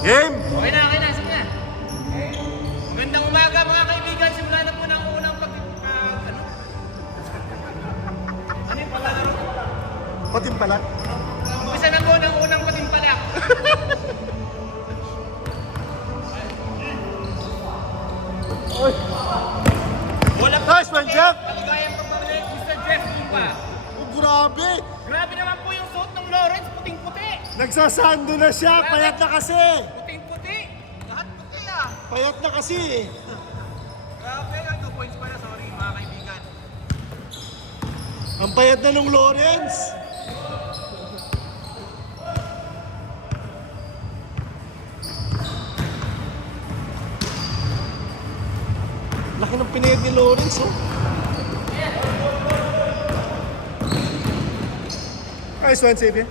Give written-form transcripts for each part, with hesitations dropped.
Game! Okay na, sige na. Magandang umaga mga kaibigan. Simula na po ng unang ano? Ano yung palaro? Patimpalat. Umpisa na po ng unang patimpalak. Walang Nice man, Jeff! Maligayang pagbabalik, Mr. Jeff Lumpa. Oh, grabe! Grabe naman po yung suot ng Lawrence, puting-puti. Nagsasando na siya, payat na kasi! Puting-puti. Lahat puti ah. Payat na kasi eh. Grabe, 2 points pala, sorry mga kaibigan. Ang payat na nung Lawrence! Laki ng pinayad ni Lawrence, oh. Nice one, Xavier.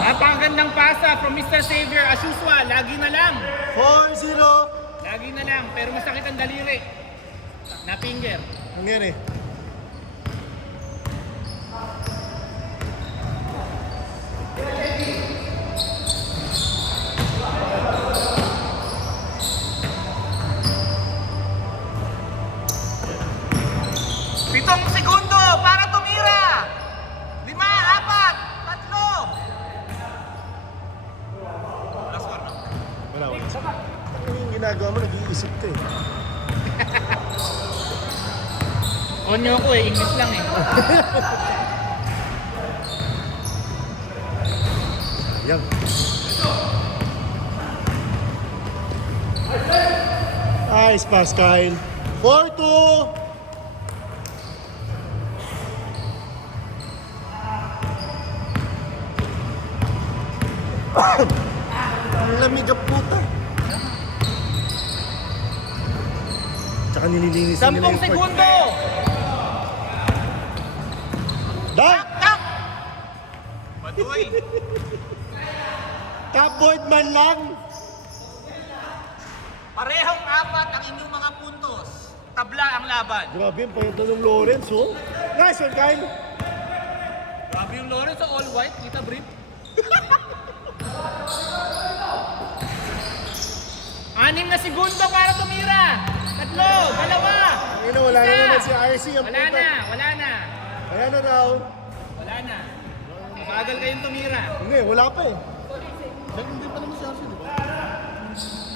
Napakagandang pasa from Mr. Xavier. As usual, lagi na lang. 4-0. Lagi na lang, pero masakit ang daliri. Na-finger. Ang yan eh. Pitong segundo para tumira. 5, 4, 3. Last one, no? Wala. Ano yung ginagawa mo? Nag-iisip ka eh. Onyo ko eh, English lang eh. Yan. Nice pass, Kyle. 4-2. Ang lamig ang puta. Tsaka nililinisan 10 nila yung court. segundo. Dunk! Tak! Baduy. Cupboard man lang. Parehong 4 ang inyong mga puntos. Tabla ang laban. Grabe yung payat na ng Lawrence, oh. Nice one, Kyle. Grabe yung Lawrence sa all white. Kita brief. 6 na segundo para tumira. 3, 2. Ino, wala na Isa. naman si RC. Ang Wala puta. na, wala na. Wala na daw. Wala na. Magal kayong tumira. Hindi, wala pa eh. Hindi pa naman si RC, di ba?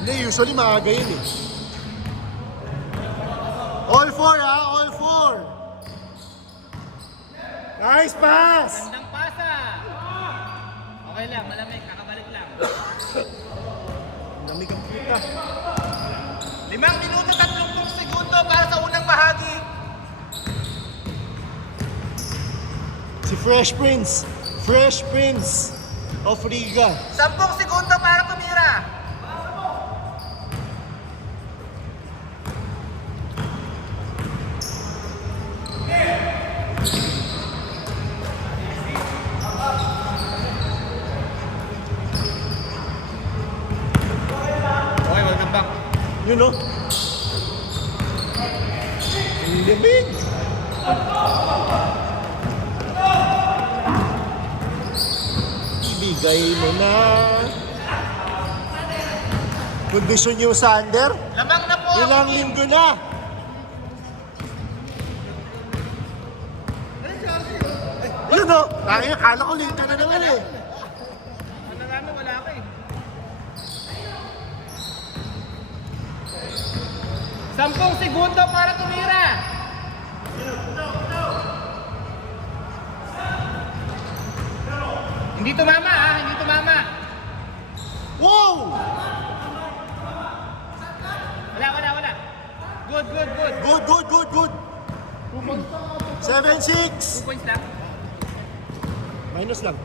Hindi, usually maaga yun eh. All 4 ha, all 4. Nice pass! Gandang pasa. Okay lang, malamig. Kakabalik lang. Lamig ang puta. 5 minuto 30 segundo para sa unang bahagi. Si Fresh Prince of Riga. 10 segundo para tumira. Okay, welcome back. You know? Ang lamig. Ibigay mo na. Kondisyon yung Sander. Lamang na po. Ilang linggo na. Yun o. Kala ko linggo na naman eh. Ano nga mo, wala ka eh. 10 segundo para tumira. Hindi tumama ah, hindi tumama. Wow! Wala. Good. Good. 7-6. 2 points lang. Minus lang.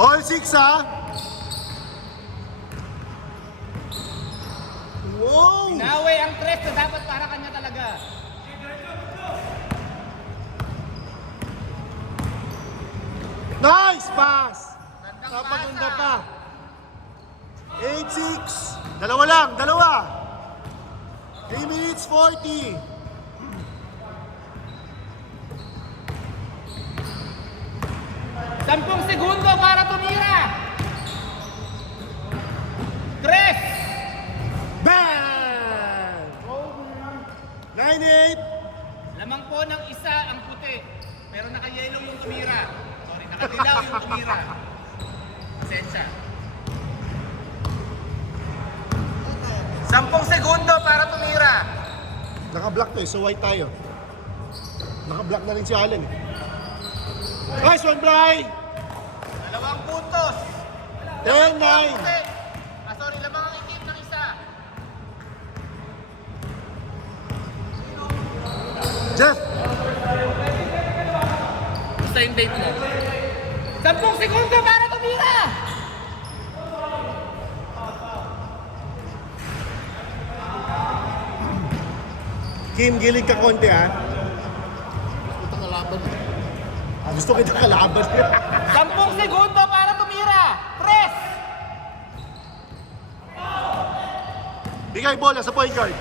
All 6 ha? Wow! Nawe ang 3 na dapat para kanya talaga. Nice pass! Gandang Napaganda pa. 8-6. Dalawa lang, dalawa. 3 minutes 40. Sampung segundo para tumira. 3. Bang! 9-8. Lamang po ng isa ang puti. Pero naka-yellow yung tumira. Sorry, nakadilaw yung tumira. Pasensya. 10 segundo para tumira. Naka-block to eh, so white tayo. Naka-block na rin si Allen eh. Nice one, Bri! 2 puntos. 10-9. Puti. Sorry, lamang ang itim ng isa. Jeff! Basta yung date mo. 10 segundo para tumira. Kim, gilid ka konti ha. Gusto kita kalaban. 10 segundo para tumira. 3. Bigay bola sa point guard.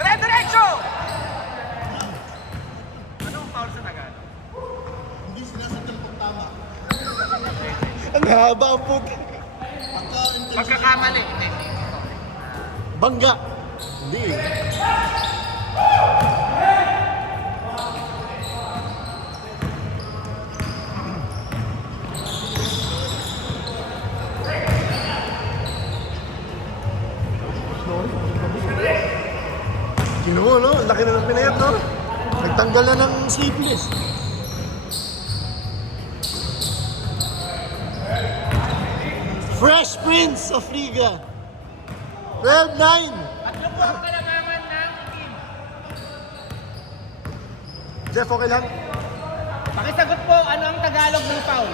Dire-diretso! Anong foul sa Tagalog? Hindi sinasadyang pagtama. Ang haba ang puti. Pagkakamali. Hindi. Bangga. Hindi eh. Kinuha, no? Laki na ng pinayat, no? Nagtanggal na ng sleeveless. Fresh Prince of Liga. 12-9. Tatlo po ang kalamangan ng team. Jeff, okay lang? Pakisagot po, ano ang Tagalog ng foul?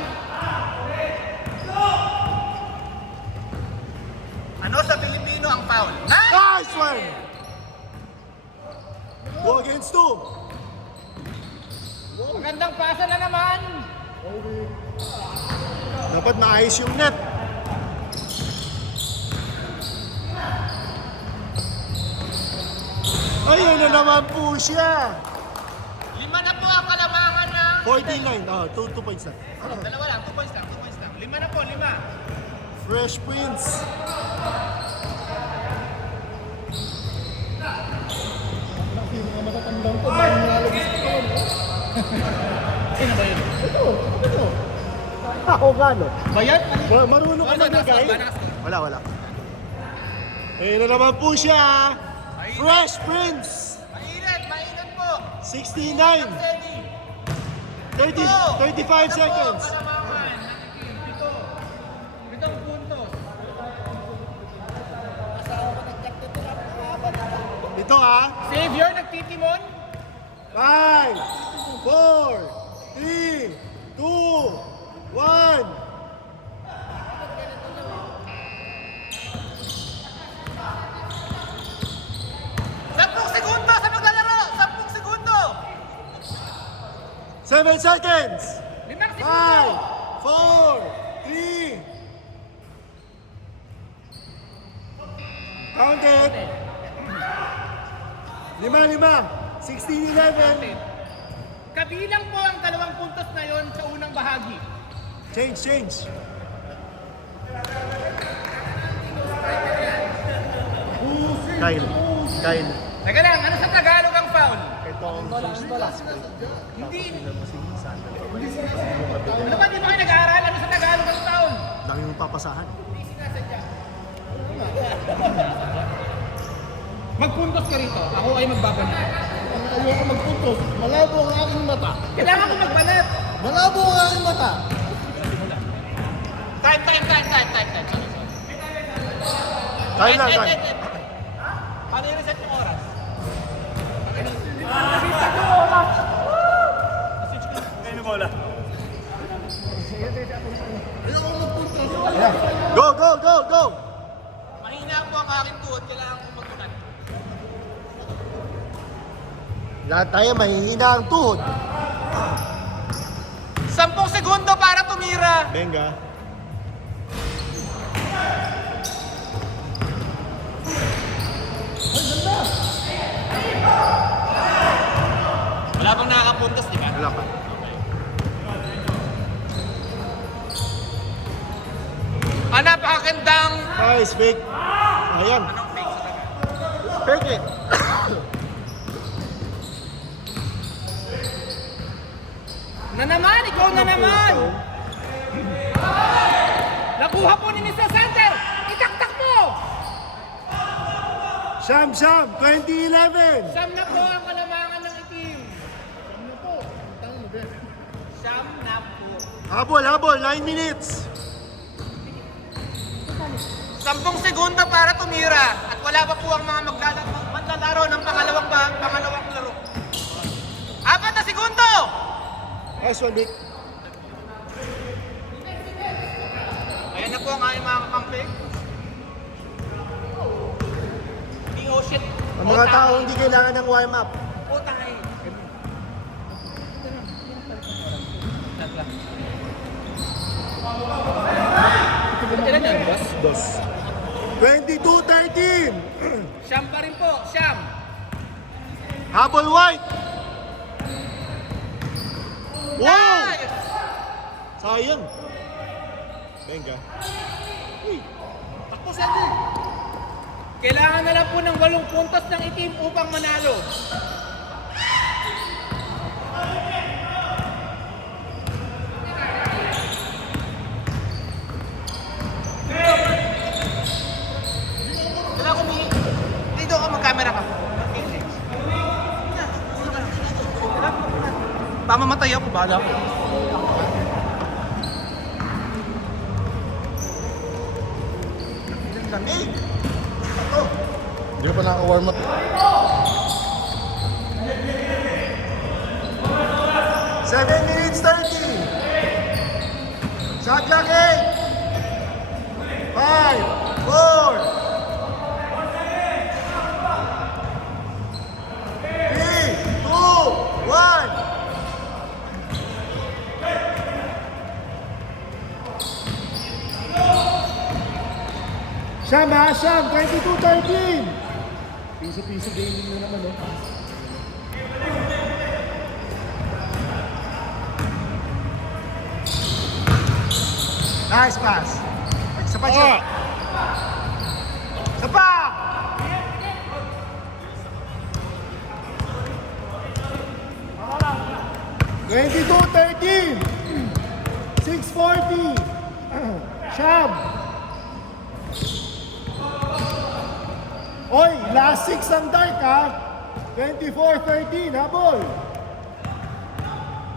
Ano sa Pilipino ang foul? Nice one! Go against two. Magandang pasa na naman. Dapat maayos yung net. Ayun na naman po siya. 5 na po ang kalamangan ng... 49. Oh, 2 points na. Dalawa lang, 2 points lang, 2 points lang. 5 na po, 5. Fresh Prince. Sino ba yun? Ako gano? Bayad? Marunong ka magbigay? Wala. Ayun na naman po siya. Fresh Prince. Mainit po. 69. Steady. 35 seconds. Kalamangan ng team. 7 puntos. Ito ha. Savior nagtitimon. 5, 4, 3, 2, 1. Segundo sa maglalaro! 10 segundo! 7 seconds. 5 5, segundo! 4, 3. Count it. 5, 16-11. Kabilang po ang 2 puntos na yon sa unang bahagi. Change. Kyle. Teka lang, ano sa Tagalog ang foul? Itong Hindi. Ano ba, di ba kayo nag-aaral? Ano sa Tagalog ang foul? dami mong papasahan. Magpuntos ka rito. Ako ay magbabanat. Ayoko magpuntos. Malabo ang aking mata. Kailangan ko magbanat. Malabo ang aking mata. Time. Kyle lang. Paano i-reset yung oras? Ayoko magpuntos. Go! Mahina po ang aking tuhod. Kailangan ko magbanat. Lahat tayo mahihina ang tuhod. 10 segundo para tumira. Benga. napakagandang... Nice, fake. Ayan. Anong fake sa taga? Fake it. Na naman, ikaw na naman! Nakuha po ni Mr. Center! Itaktak mo! Sham, 2011. Siyam na po ang kalamangan ng itim. Ano po? Tangin mo, Ben. Siyam na po. Habol, 9 minutes. 10 segundo para tumira at wala pa po ang mga maglalaro ng pangalawang laro. 4 na segundo! Nice one, Vic. Ayan na po ang aming mga kakampi. Oh shit. Ang mga tao hindi kailangan ng warm-up. Puta na eh. Ilan yan, boss? Dos. 22-13. Siyam pa rin po, siyam. Habol White. Wow! Nice! Sayang. Venga. Takbo, Sandy! Kailangan na lang po ng 8 puntos ng itim upang manalo. Wala ko dito ka mag-camera ka. Pamamatay ako, bahala ko. Hindi pa naka-warm up. 7 minutes 30. Shot clock 8. 5, 4, 3, 2, 1. Sham, 22-13. Piso-piso gaming mo naman, oh. Nice pass. Isa pa siya. Isa pa! Twenty-two, 13. 640. Sham. Oy, last 6 ang dark, ha? 24-13, habol.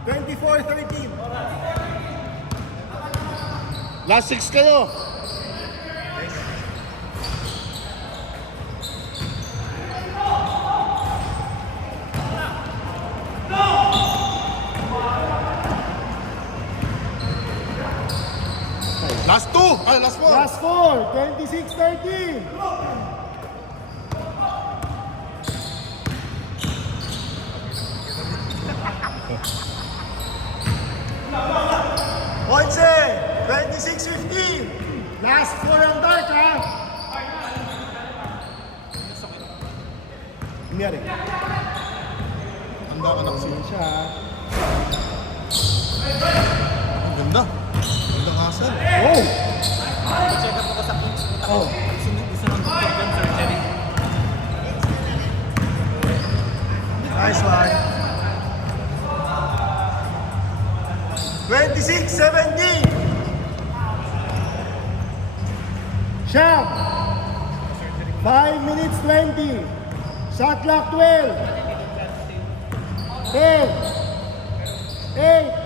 24-13. Last 6 kayo. Last 2. Last 4. Last 4, 26-13. Onse, 26-15. Last 4 ang dark, ha? Nangyari. Handa ka na kasi. Siya, ha? Ang ganda. Gandang asal. Oh! Check up ako sa kids. Oh. Gusto ng doctor dyan, surgery. Nice one. 26-17. Sham. 5 minutes 20. Shot clock 12. 10. 8.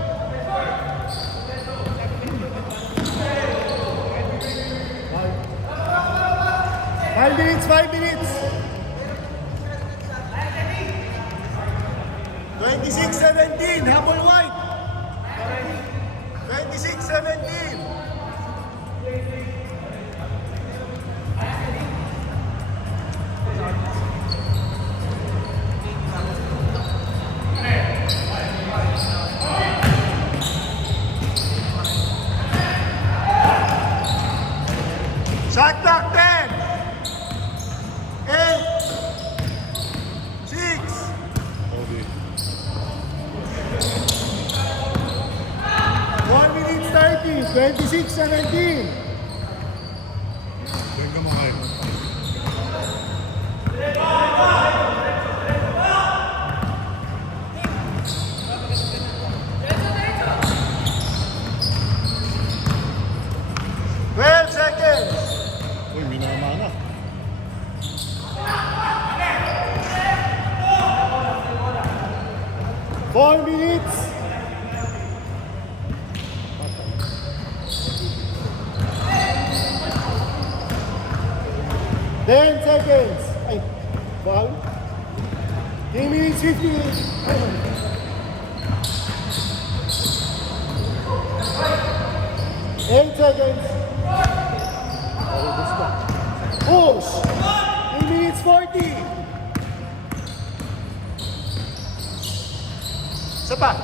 5 minutes, 5 minutes. 26-17. Habol White. 26-17. Shot clock 10. 8. 6. 1 minute 30. 26-17. 10 seconds. Ay, foul. 3 minutes 50. 8 seconds. Push. 3 minutes 40. Isa pa.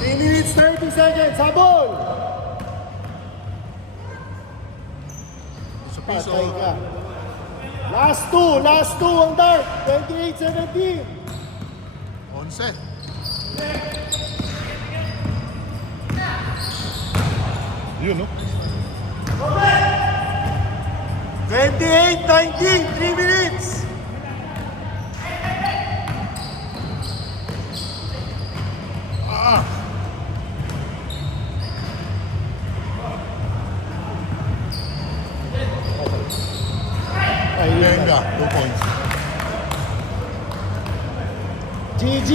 3 minutes 30 seconds. Habol. Patay ka. Last two ang dart. 28-17. On set. Yun, no? 28-19. 3 minutes. Benga, 2 points. GG.